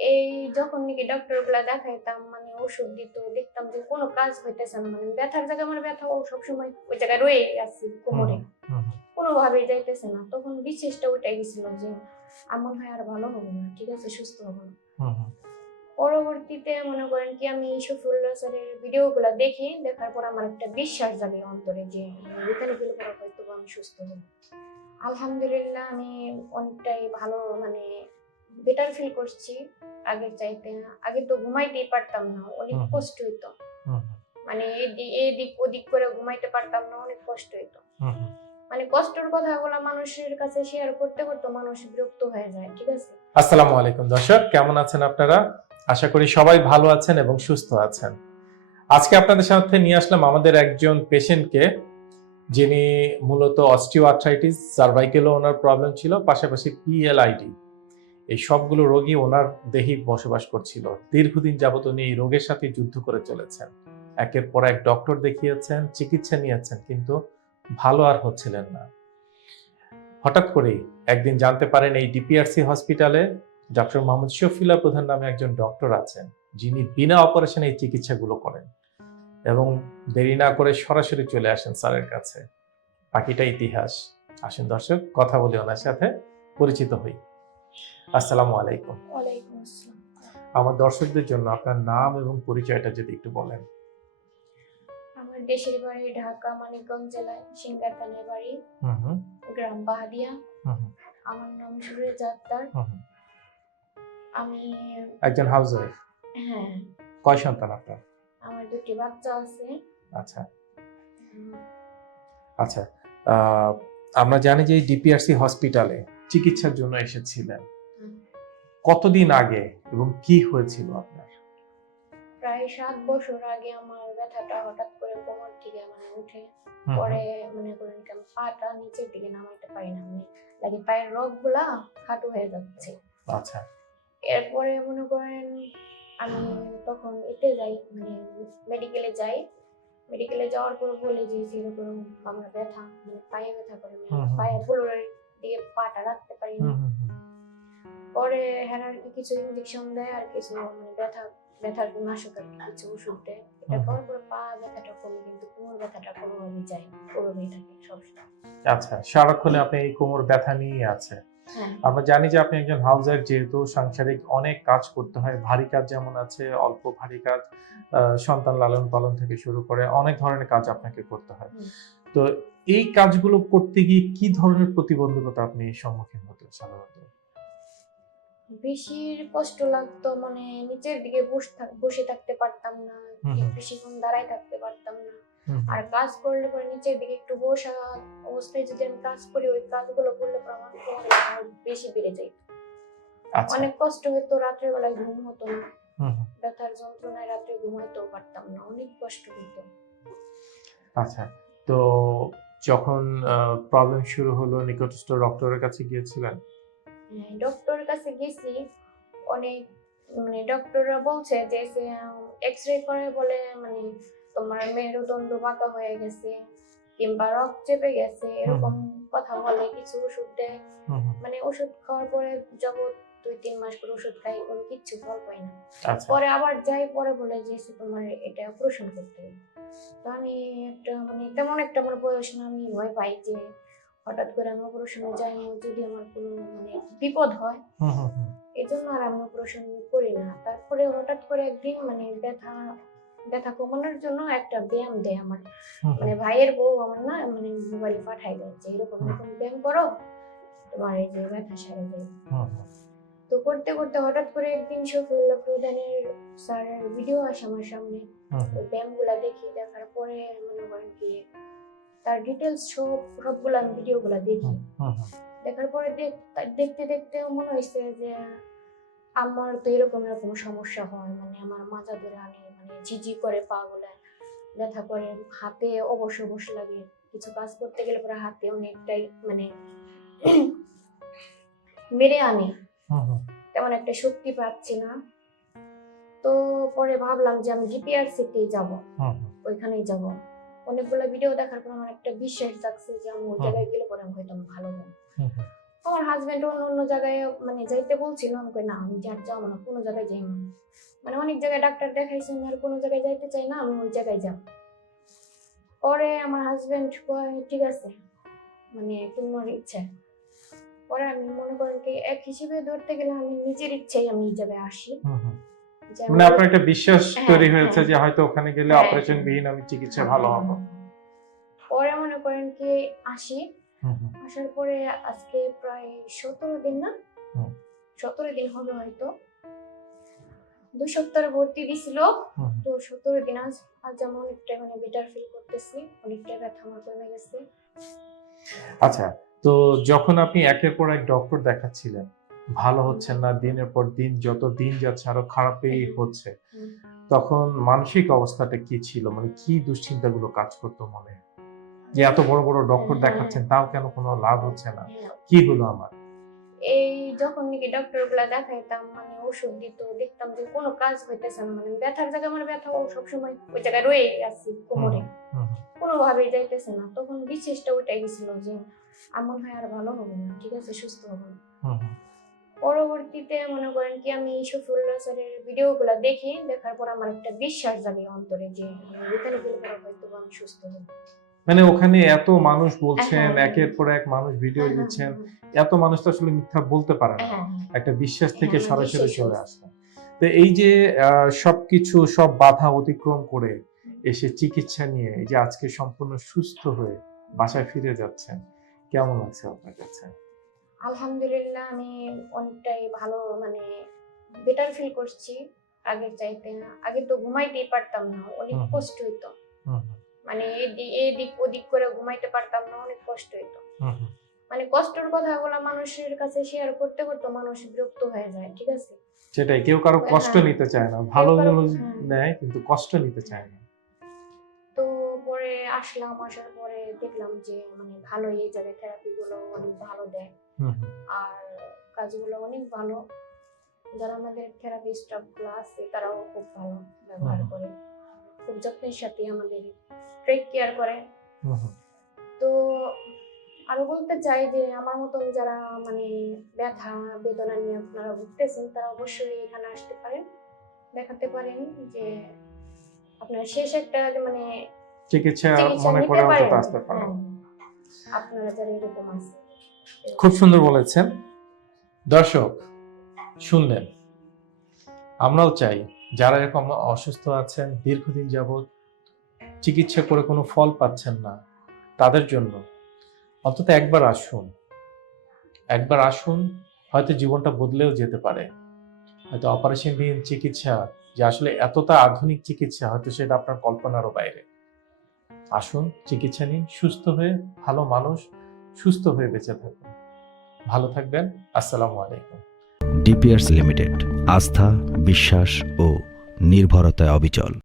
এই যখন নাকি ডক্টরগুলা দেখাইতাম মানে ওষুধ দিত দেখতাম যে কোনো কাজ হইতেছে না মানে ব্যথার জায়গায় আমার ব্যথা ও সবসময় ওই জায়গায় রয়ে আছে কোমরে। কোনোভাবেই যাইতেছে না। তখন বিশেষটা ওইটাই গেছিল যে এমন হয় আর ভালো হবে না ঠিক আছে সুস্থ হব না। পরবর্তীতে মনে করেন কি আমি সফুল্লা স্যারের ভিডিও গুলা দেখি দেখার পর আমার একটা বিশ্বাস জাগে অন্তরে যে এখানে গেলে পরে হয়তো আমি সুস্থ হব। আলহামদুলিল্লাহ আমি অনেকটাই ভালো মানে বেটার ফিল করছি আগের চাইতে। আগে তো ঘুমাইতেই পারতাম না অনেক কষ্ট হইতো। মানে এদি- এদিক ওদিক করে ঘুমাইতে পারতাম না অনেক কষ্ট হইতো। মানে কষ্টের কথাগুলো মানুষের কাছে শেয়ার করতে করতে মানুষ বিরক্ত হয়ে যায় ঠিক আছে? আসসালামু আলাইকুম দর্শক কেমন আছেন আপনারা? আশা করি সবাই ভালো আছেন এবং সুস্থ আছেন। আজকে আপনাদের সাথে নিয়ে আসলাম আমাদের একজন পেশেন্টকে যিনি মূলত অস্টিও আর্থ্রাইটিস সার্ভাইকেলও ওনার প্রবলেম ছিল পাশাপাশি পিএলআইডি এই সবগুলো রোগী ওনার দেহি বসবাস করছিল। দীর্ঘদিন যাবত উনি এই রোগের সাথে যুদ্ধ করে চলেছেন। একের পর এক ডক্টর দেখিয়েছেন, চিকিৎসা নিয়েছেন, কিন্তু ভালো আর হচ্ছিলেন না। হঠাৎ করেই একদিন জানতে পারেন এই ডিপিআরসি হসপিটালে ডক্টর মোহাম্মদ শফিলা প্রধান নামে একজন ডক্টর আছেন, যিনি বিনা অপারেশনে এই চিকিৎসাগুলো করেন এবং দেরি না করে সরাসরি চলে আসেন স্যারের কাছে। বাকিটা ইতিহাস। আসেন দর্শক, কথা বলে ওনার সাথে, পরিচিত হই। আসসালামু আলাইকুম। আমার দর্শকদের জন্য আপনার নাম এবং পরিচয়টা যদি একটু বলেন। আমার দেশের বাড়ি ঢাকা মানিকগঞ্জ জেলায় সিঙ্গার বাড়ি। গ্রাম বাহাদিয়া। আমার নাম হুম হুম। আমি একজন হাউস ওয়াইফ হ্যাঁ। কয় সন্তান আপনার? আমার দুটি বাচ্চা আছে। আচ্ছা। আচ্ছা আমরা জানি যে ডিপিআরসি হসপিটালে চিকিৎসার জন্য এসেছিলেন। কতদিন আগে এবং কি হয়েছিল আপনার? প্রায় সাত বছর আগে আমার ব্যথাটা হঠাৎ করে কোমর থেকে মানে উঠে। পরে মনে করেন কি আমি পাটা নিচের দিকে নামাইতে পারি না মানে লাগে পায়ের রগগুলা খাটো হয়ে যাচ্ছে। আচ্ছা। এরপরে মনে করেন আমি তখন এতে যাই মানে মেডিকেলে যাই। মেডিকেলে যাওয়ার পর বলে যে যেরকম আমার ব্যথা মানে পায়ে ব্যথা করে আমি হুম। পায়ে ফ্লোরের দিকে পাটা রাখতে পারি না। পরে কিছু দেয় আর কিছু মানে ব্যথা ব্যথার নাশক কিছু ওষুধ দেয়। এটা হুম। খাওয়ার পরে পা ব্যথাটা কমে কিন্তু কোমর ব্যথাটা কোনোভাবেই যায় থাকে সবসময় আচ্ছা সারাক্ষণে আপনি এই কোমর ব্যথা নিয়ে আছে হ্যাঁ। আমরা জানি যে আপনি একজন ওয়াইফ যেহেতু সাংসারিক অনেক কাজ করতে হয় ভারী কাজ যেমন আছে অল্প ভারী কাজ আহ, সন্তান লালন পালন থেকে শুরু করে অনেক ধরনের কাজ আপনাকে করতে হয়। তো এই কাজগুলো করতে গিয়ে কি ধরনের প্রতিবন্ধকতা আপনি সম্মুখীন হতেন সাধারণত? বেশি কষ্ট লাগতো মানে নিচের দিকে বসে থাক বসে থাকতে পারতাম না। বেশিক্ষণ দাঁড়ায় থাকতে পারতাম না। আর কাজ করলে পরে নিচের দিকে একটু বসা অবস্থায় যদি আমি কাজ করি ওই কাজগুলো করলে পরে আমার বেশি বেড়ে যায়। আচ্ছা। অনেক কষ্ট হতো রাত্রের বেলায় ঘুম হতো না। ব্যথার যন্ত্রণায় রাত্রে ঘুমাইতেও পারতাম না অনেক কষ্ট হতো আচ্ছা তো যখন প্রবলেম শুরু হলো নিকটস্থ ডক্টরের কাছে গিয়েছিলেন? ডক্টরের কাছে গেছি। অনেক মানে ডক্টররা বলছে যে এক্স রে করে বলে মানে তোমার মেরুদণ্ড বাঁকা হয়ে গেছে কিংবা রক্ত চেপে গেছে এরকম কথা বলে কিছু ওষুধ দেয়। মানে ওষুধ খাওয়ার পরে যাবত দুই তিন মাস করে ওষুধ খাই কোনো কিচ্ছু ফল পাই না। আচ্ছা। পরে আবার যাই পরে বলে যে তোমার এটা অপারেশন করতে হবে। তো আমি একটা মানে তেমন একটা আমার বয়স না আমি ভয় পাই যে হঠাৎ করে আমি অপারেশনে যাই যদি আমার কোনো মানে বিপদ হয়। এই জন্য আর আমি অপারেশন করি না। তারপরে হঠাৎ করে একদিন মানে ব্যথা ব্যথা কমানোর জন্য একটা ব্যায়াম দেয় আমার। মানে ভাইয়ের বউ আমার না মানে মোবাইল পাঠাই দেয় যে এরকম এরকম ব্যায়াম করো তোমার এই যে ব্যথা সেরে হুম। তো করতে করতে হঠাৎ করে একদিন শফিউল্লাহ প্রধানের স্যারের ভিডিও আসে আমার সামনে ওই ব্যায়ামগুলা দেখি দেখার পরে মনে করেন কি তার ডিটেলস সব সবগুলা আমি ভিডিওগুলা দেখি। দেখার পরে দেখতে দেখতে মনে হয়েছে যে আমার তো এরকম এরকম সমস্যা হয় মানে আমার মাথা ধরে আনে মানে ঝিঝি করে পা গুলা ব্যথা করে হাতে অবশ অবশ লাগে কিছু কাজ করতে গেলে পরে হাতে অনেকটাই মানে মেরে আনে। তেমন একটা শক্তি পাচ্ছি না। তো পরে ভাবলাম যে আমি ডিপিআরসি তেই যাব। ওইখানেই যাব। অনেকগুলো ভিডিও দেখার পর আমার একটা বিশ্বাস জাগছে যে আমি ওই জায়গায় গেলে পরে আমি হয়তো ভালো হব। আমার হাজবেন্ড অন্য অন্য জায়গায় মানে যাইতে বলছিল আমি কই না আমি যার যাব না কোনো জায়গায় যাই না। মানে অনেক জায়গায় ডাক্তার দেখাইছি আমি আর কোনো জায়গায় যাইতে চাই না আমি ওই জায়গায় যাব। পরে আমার হাজবেন্ড কয় ঠিক আছে মানে তোমার ইচ্ছা। পরে আমি মনে করেন কি এক হিসেবে ধরতে গেলে আমি নিজের ইচ্ছাই আমি জায়গায় আসি। মানে আপনার একটা বিশ্বাস হ্যাঁ, তৈরি হ্যাঁ। হয়েছে যে হয়তো ওখানে গেলে হ্যাঁ, অপারেশন হ্যাঁ। বিহীন আমি চিকিৎসা ভালো হব। পরে মনে করেন কি আসি। আসার পরে আজকে প্রায় সতেরো দিন না। সতেরো দিন হলো হয়তো। দুই সপ্তাহ ভর্তি দিছিল। তো সতেরো দিন আজ আজ আমি অনেকটাই মানে বেটার ফিল করতেছি। অনেকটাই ব্যথা আমার কমে গেছে। আচ্ছা তো যখন আপনি একের পর এক ডক্টর দেখাচ্ছিলেন ভালো হচ্ছে না দিনের পর দিন যত দিন যাচ্ছে আরও খারাপই হচ্ছে তখন মানসিক অবস্থাটা কি ছিল? মানে কি দুশ্চিন্তাগুলো কাজ করতো মনে? যে এত বড় বড় ডক্টর হ্যাঁ। দেখাচ্ছেন তাও কেন কোনো লাভ হচ্ছে না? হ্যাঁ, কি হলো আমার? এই যখন নাকি ডক্টরগুলা দেখাইতাম মানে ওষুধ দিত দেখতাম যে কোনো কাজ হইতেছে না মানে ব্যথার জায়গায় আমার ব্যথা ও সবসময় ওই জায়গায় রয়ে আছি কোমরে। হুম, কোনোভাবেই যাইতেছে না। তখন বিশ্বাসটা ওইটাই গেছিল যে আমার হয় আর ভালো হবে না ঠিক আছে সুস্থ হবে না। পরবর্তীতে মনে করেন কি আমি সফুল্লাহ স্যারের ভিডিওগুলো দেখি দেখার পর আমার একটা বিশ্বাস জাগে অন্তরে যে রিটার্ন ফিল করা হয়তো আমি সুস্থ হব মানে ওখানে এত মানুষ বলছেন হ্যাঁ, হ্যাঁ। একের পর এক মানুষ ভিডিও হ্যাঁ, হ্যাঁ, দিচ্ছেন হ্যাঁ, এত মানুষ তো আসলে মিথ্যা বলতে পারে না হ্যাঁ, হ্যাঁ। একটা বিশ্বাস থেকে হ্যাঁ, সরাসরি চলে। আসে তো এই যে সবকিছু সব বাধা অতিক্রম করে এসে চিকিৎসা নিয়ে এই যে আজকে সম্পূর্ণ সুস্থ হয়ে বাসায় ফিরে যাচ্ছেন কেমন লাগছে আপনার কাছে আলহামদুলিল্লাহ আমি অনেকটাই ভালো মানে বেটার ফিল করছি আগের চাইতে আগে তো ঘুমাইতেই পারতাম না অনেক। কষ্ট হইতো মানে এদিক ওদিক করে ঘুমাইতে পারতাম না অনেক কষ্ট হইতো। মানে কষ্টের কথাগুলো মানুষের কাছে শেয়ার করতে করতে মানুষ বিরক্ত হয়ে যায় ঠিক আছে সেটাই কেউ কারও কষ্ট হ্যাঁ। নিতে চায় না ভালো হ্যাঁ। নেয় কিন্তু কষ্ট নিতে চায় না আসলাম আসার পরে দেখলাম যে মানে ভালো এই জায়গায় থেরাপি গুলো অনেক ভালো দেয়। আর কাজগুলো অনেক ভালো। যারা আমাদের থেরাপি স্টাফগুলো আছে তারাও খুব ভালো ব্যবহার করে। খুব যত্নের সাথে আমাদের টেক কেয়ার করে। তো আরও বলতে চাই যে আমার মতন যারা মানে ব্যথা বেদনা নিয়ে আপনারা ভুগতেছেন তারা অবশ্যই এখানে আসতে পারেন। দেখাতে পারেন যে আপনার শেষ একটা মানে চিকিৎসা মনে করে অন্তত আসতে পারেন। আপনারা যারা এরকম আছে। খুব সুন্দর বলেছেন। দর্শক শুনলেন। আমরাও চাই যারা এরকম অসুস্থ আছেন দীর্ঘদিন যাবৎ চিকিৎসা করে কোনো ফল পাচ্ছেন না তাদের জন্য অন্তত একবার আসুন। একবার আসুন হয়তো জীবনটা বদলেও যেতে পারে। হয়তো অপারেশনবিহীন চিকিৎসা যে আসলে এতটা আধুনিক চিকিৎসা হয়তো সেটা আপনার কল্পনারও বাইরে। আসুন, চিকিৎসা নিন, সুস্থ হয়ে ভালো মানুষ সুস্থ হয়ে বেঁচে থাকুন। ভালো থাকবেন, আসসালামু আলাইকুম। ডিপিআরস লিমিটেড, আস্থা, বিশ্বাস ও নির্ভরতায় অবিচল।